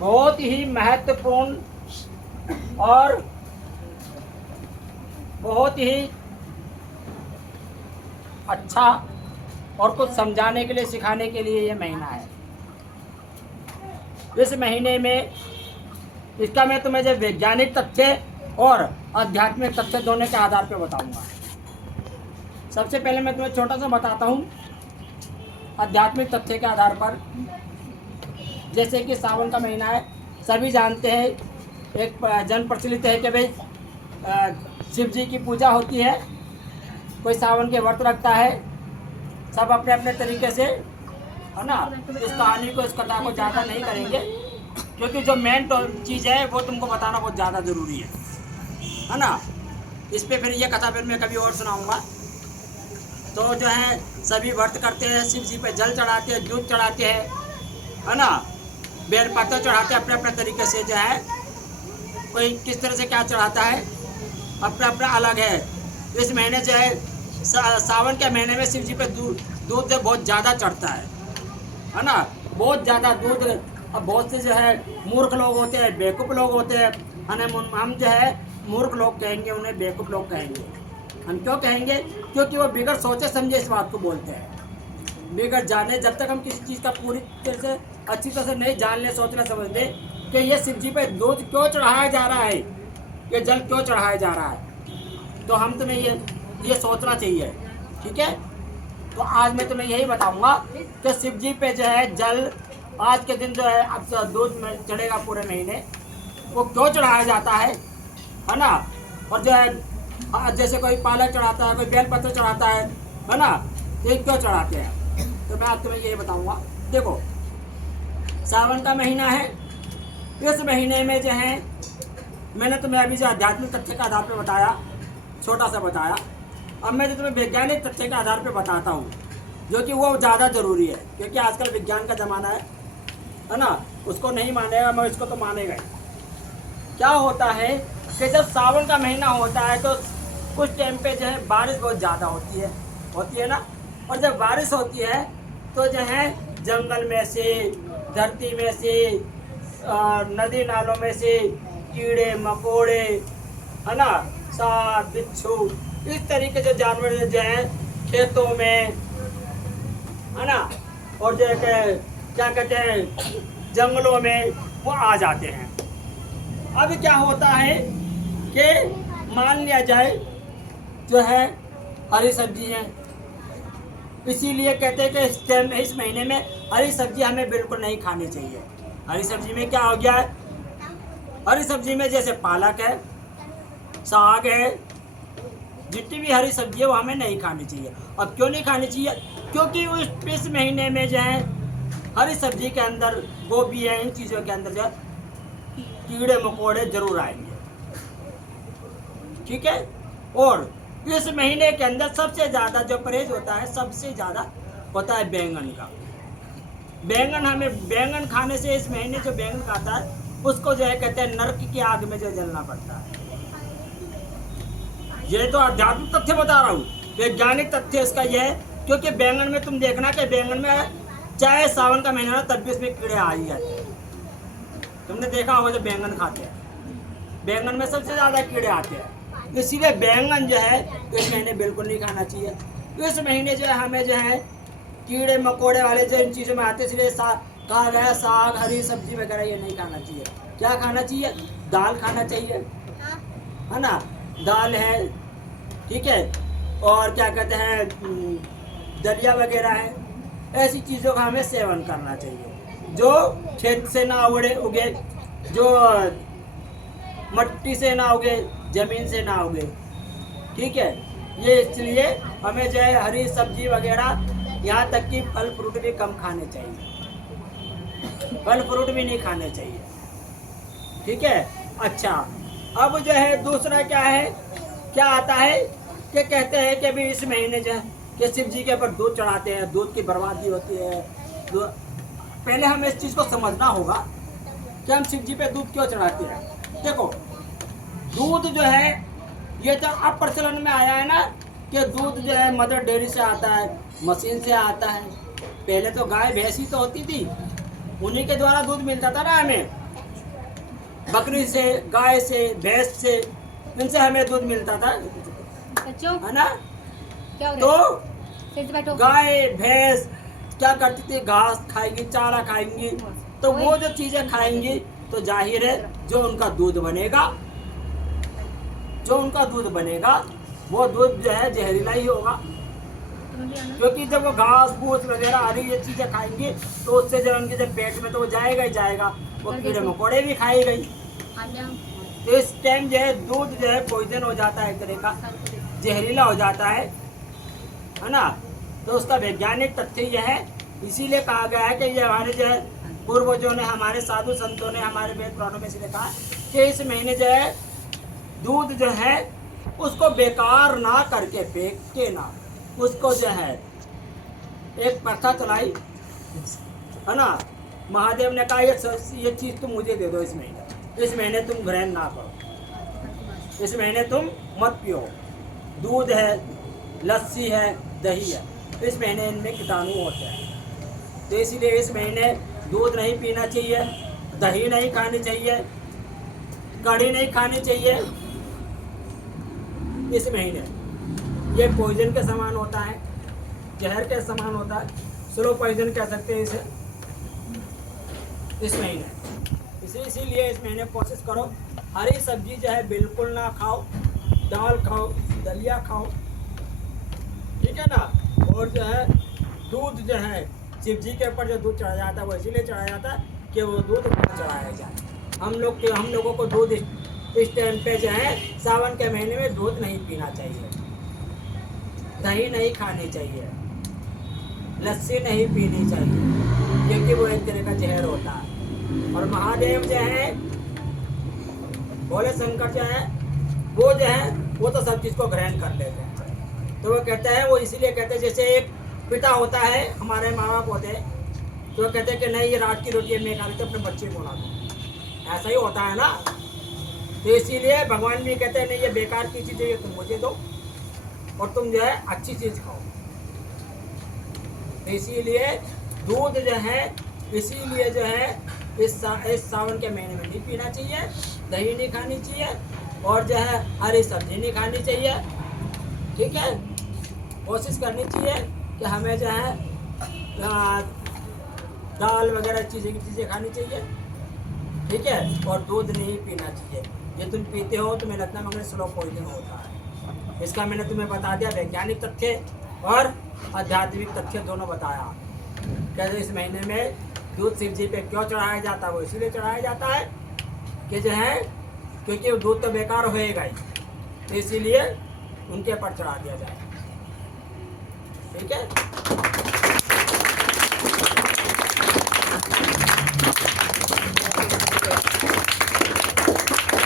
बहुत ही महत्वपूर्ण और बहुत ही अच्छा और कुछ समझाने के लिए सिखाने के लिए ये महीना है। इस महीने में इसका मैं तुम्हें जो वैज्ञानिक तथ्य और आध्यात्मिक तथ्य दोनों के आधार पर बताऊंगा। सबसे पहले मैं तुम्हें छोटा सा बताता हूँ आध्यात्मिक तथ्य के आधार पर। जैसे कि सावन का महीना है, सभी जानते हैं, एक जन प्रचलित है कि भाई शिव जी की पूजा होती है, कोई सावन के व्रत रखता है, सब अपने अपने तरीके से, है ना। इस कहानी को, इस कथा को ज़्यादा नहीं करेंगे क्योंकि जो मेन चीज़ है वो तुमको बताना बहुत ज़्यादा ज़रूरी है ना। इस पे फिर ये कथा फिर मैं कभी और सुनाऊंगा। तो जो है सभी व्रत करते हैं, शिव जी पे जल चढ़ाते हैं, दूध चढ़ाते हैं, है ना, बेल पत्ता चढ़ाते हैं अपने अपने तरीके से। जो है कोई किस तरह से क्या चढ़ाता है अपना अपना अलग है। इस महीने जो है सावन के महीने में शिव जी पे दूध बहुत ज़्यादा चढ़ता है ना, बहुत ज़्यादा दूध। अब बहुत से जो है मूर्ख लोग होते हैं, बेवकूफ़ लोग होते हैं, हम जो है मूर्ख लोग कहेंगे, उन्हें बेवकूफ़ लोग कहेंगे। हम क्यों कहेंगे? क्योंकि वो बिगड़ सोचे समझे इस बात को बोलते हैं, बिगड़ जाने। जब तक हम किसी चीज़ का पूरी तरह से अच्छी तरह से नहीं जान ले, सोचना समझ ले कि ये शिव जी पे दूध क्यों चढ़ाया जा रहा है, ये जल क्यों चढ़ाया जा रहा है, तो हम तुम्हें ये सोचना चाहिए, ठीक है। तो आज मैं तुम्हें यही बताऊंगा कि शिव जी पे जो है जल आज के दिन जो है अब दूध चढ़ेगा पूरे महीने, वो क्यों चढ़ाया जाता है ना। और जो है जैसे कोई पालक चढ़ाता है, कोई बेलपत्र चढ़ाता है ना, ये क्यों चढ़ाते हैं, तो मैं आज तुम्हें यही बताऊंगा। देखो, सावन का महीना है, इस महीने में जो है मैंने तुम्हें अभी जो आध्यात्मिक तथ्य के आधार पर बताया, छोटा सा बताया, अब मैं जो तुम्हें वैज्ञानिक तथ्य के आधार पर बताता हूँ, जो कि वो ज़्यादा ज़रूरी है क्योंकि आजकल विज्ञान का ज़माना है ना। उसको नहीं मानेगा मैं, इसको तो मानेगा ही। क्या होता है कि जब सावन का महीना होता है तो कुछ टाइम पे जो है बारिश बहुत ज़्यादा होती है ना। और जब बारिश होती है तो जो है जंगल में से, धरती में से, नदी नालों में से कीड़े मकोड़े, है ना, सांप बिच्छू, इस तरीके से जानवर जो हैं खेतों में, है ना, और जो क्या कहते हैं जंगलों में, वो आ जाते हैं। अब क्या होता है कि मान लिया जाए जो है हरी सब्जी है, इसीलिए कहते हैं कि इस महीने में हरी सब्जी हमें बिल्कुल नहीं खानी चाहिए। हरी सब्जी में क्या हो गया है, हरी सब्जी में जैसे पालक है, साग है, जितनी भी हरी सब्जी है वो हमें नहीं खानी चाहिए। अब क्यों नहीं खानी चाहिए? क्योंकि इस महीने में जो है हरी सब्जी के अंदर, गोभी है, इन चीज़ों के अंदर जो है कीड़े मकोड़े जरूर आएंगे, ठीक है। और इस महीने के अंदर सबसे ज़्यादा जो परहेज होता है, सबसे ज़्यादा होता है बैंगन का। बैंगन खाने से, इस महीने जो बैंगन खाता है उसको जो है कहते हैं नरक की आग में जो जलना पड़ता है। ये तो आध्यात्मिक तथ्य बता रहा हूँ, वैज्ञानिक तथ्य इसका यह है क्योंकि बैंगन में तुम देखना कि बैंगन में चाहे सावन का महीना हो तब भी उसमें कीड़े आ ही जाते हैं। तुमने देखा होगा जो बैंगन खाते हैं, बैंगन में सबसे ज़्यादा कीड़े आते हैं, इसीलिए बैंगन जो है इस महीने बिल्कुल नहीं खाना चाहिए। इस महीने जो है हमें जो है कीड़े मकोड़े वाले जो इन चीज़ों में आते हैं, इसलिए कहा गया साग, हरी सब्जी वगैरह ये नहीं खाना चाहिए। क्या खाना चाहिए? दाल खाना चाहिए, है ना, दाल है, ठीक है, और क्या कहते हैं दलिया वगैरह है, ऐसी चीज़ों का हमें सेवन करना चाहिए जो खेत से ना उगे, जो मट्टी से ना उगे, ज़मीन से ना उगे, ठीक है। ये इसलिए हमें जो है हरी सब्जी वगैरह, यहाँ तक कि फल फ्रूट भी कम खाने चाहिए, फल फ्रूट भी नहीं खाने चाहिए, ठीक है। अच्छा, अब जो है दूसरा क्या है, क्या आता है कि कहते हैं कि अभी इस महीने जो है कि शिव जी के ऊपर दूध चढ़ाते हैं, दूध की बर्बादी होती है। पहले हमें इस चीज़ को समझना होगा कि हम शिव जी पे दूध क्यों चढ़ाते हैं। देखो, दूध जो है ये तो अब प्रचलन में आया है ना कि दूध जो है मदर डेयरी से आता है, मशीन से आता है। पहले तो गाय भैंसी तो होती थी, उन्हीं के द्वारा दूध मिलता था ना हमें, बकरी से, गाय से, भैंस से, इनसे हमें दूध मिलता था, बच्चों है ना। क्या हो तो रहा है? सही से बैठो। गाय भैंस क्या करती थी, घास खाएंगी, चारा खाएंगी, तो वो जो चीजें खाएंगी तो जाहिर है जो उनका दूध बनेगा, वो दूध जो है जहरीला ही होगा, तुम भी आना। क्योंकि जब वो घास फूस वगैरह आदि ये चीजें खाएंगी तो उससे जो उनके जब पेट में तो वो जाएगा ही जाएगा, वो कीड़े मकोड़े भी खाई गई। आ जाओ। तो इस टाइम जो है दूध जो है पॉइजन हो जाता है, एक तरह का जहरीला हो जाता है ना। तो उसका वैज्ञानिक तथ्य यह है, इसीलिए कहा गया है कि ये हमारे जो है पूर्वजों ने, हमारे साधु संतों ने, हमारे वेद पुराणों में इसलिए कहा कि इस महीने जो है दूध जो है उसको बेकार ना करके फेंक के ना, उसको जो है एक प्रथा चलाई, है ना। महादेव ने कहा ये चीज तुम मुझे दे दो, इस महीने तुम ग्रहण ना करो, इस महीने तुम मत पियो, दूध है, लस्सी है, दही है, इस महीने इनमें कीटाणु होते हैं, तो इसीलिए इस महीने दूध नहीं पीना चाहिए, दही नहीं खानी चाहिए, कढ़ी नहीं खानी चाहिए। इस महीने ये पॉइजन के समान होता है, जहर के समान होता है, स्लो पॉइजन कह सकते हैं इसे, इस महीने। इसीलिए इस महीने कोशिश करो हरी सब्जी जो है बिल्कुल ना खाओ, दाल खाओ, दलिया खाओ, ठीक है ना। और जो है दूध जो है शिव जी के ऊपर जो दूध चढ़ाया जाता है वो इसीलिए चढ़ाया जाता है कि वो दूध चढ़ाया जाए। हम लोगों को दूध इस टाइम पे जो है सावन के महीने में दूध नहीं पीना चाहिए, दही नहीं खानी चाहिए, लस्सी नहीं पीनी चाहिए, क्योंकि वो एक तरह का जहर होता है। और महादेव जो है, भोले शंकर जो है, वो तो सब चीज़ को ग्रहण कर लेते हैं। तो वो कहते हैं, वो इसीलिए कहते हैं, जैसे एक पिता होता है, हमारे माँ बाप होते हैं, तो वो कहते हैं कि नहीं ये रात की रोटी मैं खा लेते अपने बच्चे को ना दो, ऐसा ही होता है ना। तो इसीलिए भगवान भी कहते हैं नहीं ये बेकार की चीज़ है, तुम मुझे दो और तुम जो है अच्छी चीज़ खाओ। तो इसीलिए दूध जो है, इसीलिए जो है इस सावन के महीने में नहीं पीना चाहिए, दही नहीं खानी चाहिए, और जो है हरी सब्जी नहीं खानी चाहिए, ठीक है। कोशिश करनी चाहिए कि हमें जो है दाल वगैरह चीज़ें खानी चाहिए, ठीक है। और दूध नहीं पीना चाहिए, ये तुम पीते हो तुम्हें लगता है हमें स्लो पॉइजन होता है। इसका मैंने तुम्हें बता दिया, वैज्ञानिक तथ्य और आध्यात्मिक तथ्य दोनों बताया। कैसे इस महीने में दूध शिव जी पे क्यों चढ़ाया जाता है, वो इसीलिए चढ़ाया जाता है कि जो है क्योंकि दूध तो बेकार होएगा ही, तो इसीलिए उनके ऊपर चढ़ा दिया जाए, ठीक है।